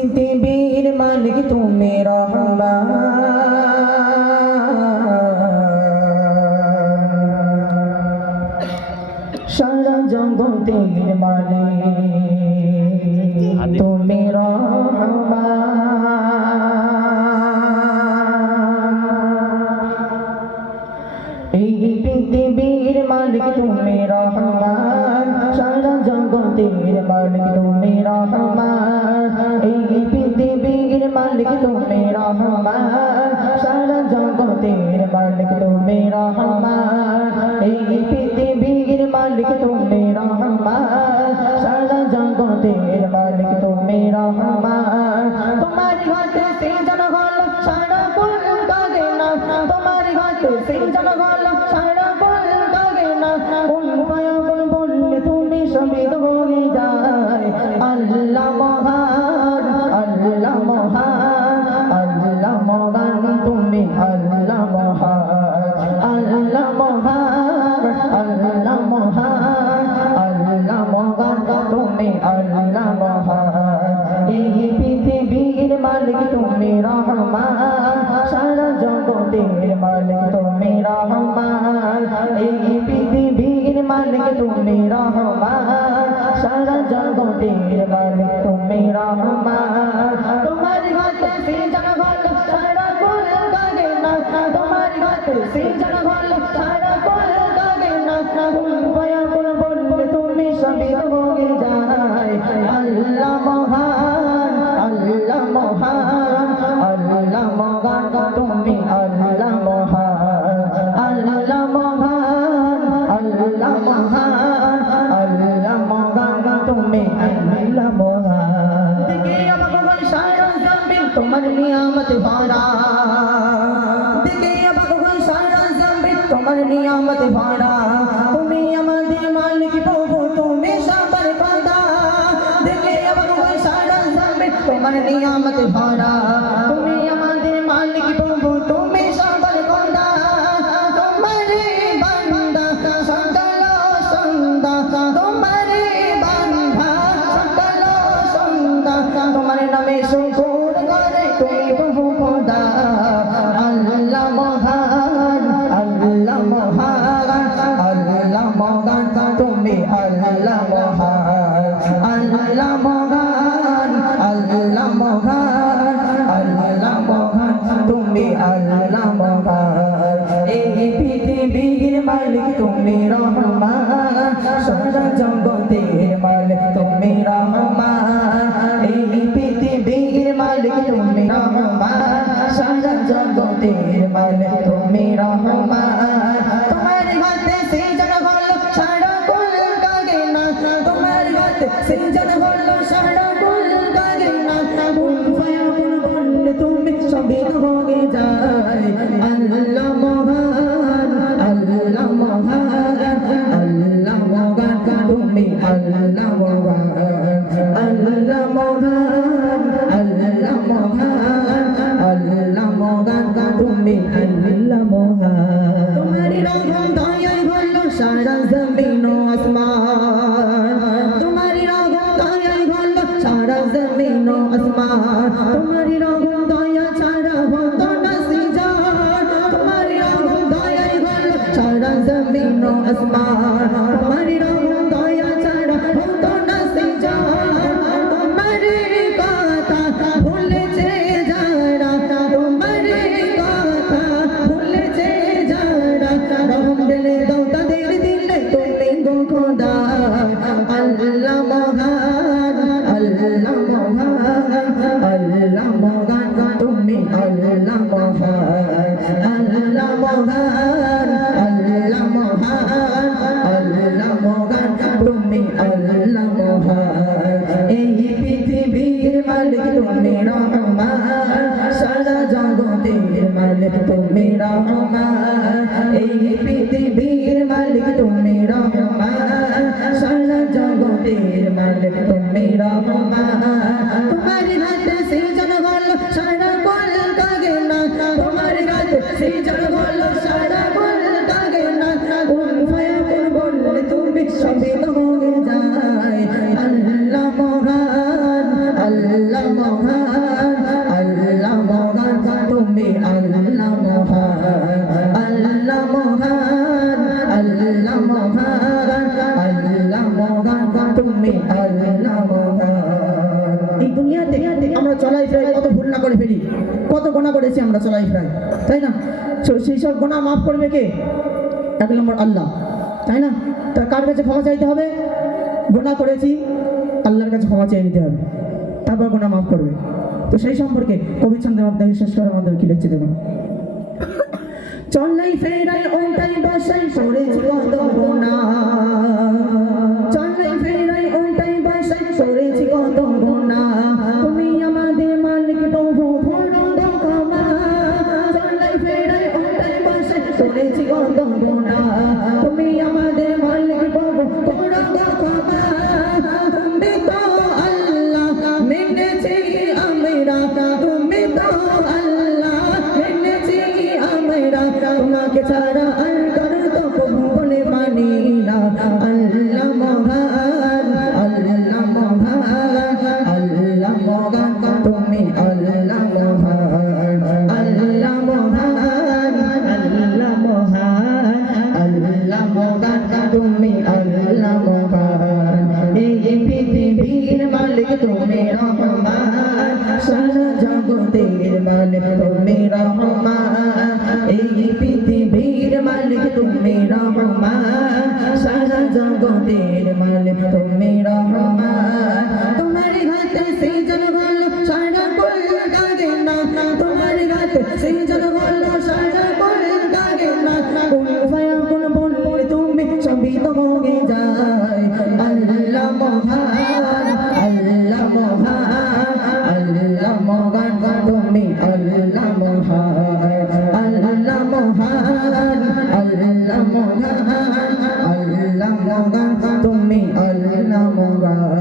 পৃথিবীর মালিক তুমি রহমান, সারা জগতের মালিক তুমি রহমান। এই পৃথিবীর মালিক তুমি রহমান, সারা জগতের মালিক তুমি রহমান। এই পৃথিবীর মালিক তুমি রহমান, সারা জগতের মালিক তুমি রহমান। এই পৃথিবীর মালিক তুমি রহমান, সারা জগতের মালিক তুমি রহমান। তোমার হাতে সৃজন হলো সারা কুল কাগে না, তোমার হাতে সৃজন হলো সারা কুল কাগে না। কুল ফায়াকুন বললে তুমি সবিত হয়ে যায়। আল্লাহ মহান, আল্লাহ মহান, আল্লাহ মহান তুমি আল্লাহ মহান, আল্লাহ মহান, আল্লাহ মহান, আল্লাহ মহান তুমি আল্লাহ মহান। এই পৃথিবীর মালিক তুমি রহমান, সারা জগতের মালিক তুমি রহমান। এই পৃথিবীর মালিক তুমি রহমান, সারা জগতের মালিক তুমি রহমান। তোমার হাতে সৃজন হলো সারা কুল কাগে না, তোমার হাতে সৃজন হলো সারা কুল কাগে না। কুল ফায়াকুন বললে তুমি সবিত হয়ে যায়। আল্লাহ মহান, আল্লাহ মহান, আল্লাহ মহান তুমি আল্লাহ মহান, আল্লাহ মহান, আল্লাহ মহান, আল্লাহ মহান তুমি আল্লাহ মহান। দেখে আমাকে বল সারা জমিন তোমার নিয়ামত ভরা, দেখে আমাকে বল সারা জমিন তোমার নিয়ামত ভরা। তুমি আমাদের মালিক প্রভু তুমি সবার খোদা। দেখে আমাকে বল সারা জমিন তোমার নিয়ামত ভরা। তুমি আমাদের মালিক প্রভু তুমি সবার খোদা। তোমারে বান্দা সকল সন্ধ্যা, তোমারে বান্দা সকল সন্ধ্যা। তোমার নামে শুকর করে তুমি প্রভু খোদা। আল্লাহ মহান, আল্লাহ মহান, আল্লাহ মহান তুমি আল্লাহ মহান, আল্লাহ মহান, আল্লাহ মহান, আল্লাহ মহান তুমি আল্লাহ মহান। এই পৃথিবীর মালিক তুমি রহমান, সারা জগতের মালিক তুমি রহমান। এই পৃথিবীর মালিক তুমি রহমান, সারা জগতের মালিক তুমি রহমান। তোমার হাতে সৃজন হলো সারা কুল কাগে না, তোমার হাতে সৃজন হলো সারা কুল কাগে না। কুল ফায়াকুন বললে তুমি সবিত হয়ে যায়। আল্লাহ মহান, আল্লাহ মহান, আল্লাহ মহান তুমি আল্লাহ মহান, আল্লাহ মহান, আল্লাহ মহান, আল্লাহ মহান তুমি আল্লাহ মহান। তোমার রহম দয়ায় হলো সারা জমিন ও আসমান, তোমার রহম দয়ায় হলো সারা জমিন ও আসমান। তোমার রহম দয়া ছাড়া হতো না সৃজন, তোমার রহম দয়ায় হলো সারা জমিন ও আসমান। তোমার রহম দয়া ছাড়া হতো না সৃজন। তোমার কথা ভুলেছে যারা, তোমার কথা ভুলেছে যারা। রহম দিলে দাও তাদের দিলে তুমি গো খোদা। আল্লাহ মহান, আল্লাহ মহান, আল্লাহ মহান তুমি আল্লাহ মহান, আল্লাহ মহান, আল্লাহ মহান, আল্লাহ মহান তুমি আল্লাহ মহান। এই পৃথিবীর মালিক তুমি রহমান, সারা জগতের মালিক তুমি রহমান। এই পৃথিবীর মালিক তুমি রহমান, সারা জগতের মালিক তুমি রহমান। তোমার হাতে সৃজন হলো সারা কুল কাগে না, তোমার হাতে সৃজন হলো সারা কুল কাগে না। কুল ফায়াকুন বললে তুমি সবিত হয়ে যায়। আল্লাহ মহান, আল্লাহ মহান। মহান আল্লাহ মহান তুমি আল্লাহ মহান আল্লাহ মহান আল্লাহ মহান আল্লাহ মহান তুমি আল্লাহ মহান। এই দুনিয়াতে আমরা চলাই ফেরাই কত ভুল না করে ফেলি, কত গুনাহ করেছি আমরা চলাই ফেরাই, তাই না? সেই সব গুনাহ মাফ করবে কে? এক নম্বর আল্লাহ, তাই না? তার কার কাছে ক্ষমা চাইতে হবে? গুনাহ করেছি আল্লাহর কাছে ক্ষমা চেয়ে নিতে হবে, তারপর গুনাহ মাফ করবে। তো সেই সম্পর্কে কবি ছন্দে আপনাদের শেষ করার আমাদের কি লিখছে দেখুন। চলাই ফেরাই ওটাই বাসাই করেছি কত গুনাহ, চলাই ফেরাই ওটাই বাসাই করেছি কত গুনাহ, তুমি আমাদের মালিক প্রভু করো দাও ক্ষমা। চলাই ফেরাই ওটাই বাসাই করেছি কত গুনাহ, তুমি আমাদের মালিক প্রভু করো দাও ক্ষমা। তুমি তো আল্লাহ মেনেছি আমরা, তুমি তো আল্লাহ মেনেছি আমরা, তোমাকে ছাড়া আর কারো তো কবুলে মানি না। আল্লাহ মহান আল্লাহ মহান আল্লাহ মহান তুমি আল্লাহ মহান আল্লাহ মহান আল্লাহ মহান আল্লাহ মহান তুমি আল্লাহ মহান। এই পৃথিবীর মালিক তুমি রহমান, সারা জগতের মালিক তুমি রহমান। এই পৃথিবীর মালিক তুমি রহমান, সারা জগতের মালিক তুমি রহমান। তোমার হাতে সৃজন হলো সারা কুল কায়নাত, তোমার হাতে সৃজন হলো সারা কুল কায়নাত। কুল ফায়াকুন বলে তুমি সবই তো হয়ে যায়। আল্লাহ মহান আল্লাহ মহান আল্লাহ মহান তুমি আল্লাহ মহান আল্লাহ মহান আল্লাহ মহান আল্লাহ মহান তুমি আল্লাহ মহান।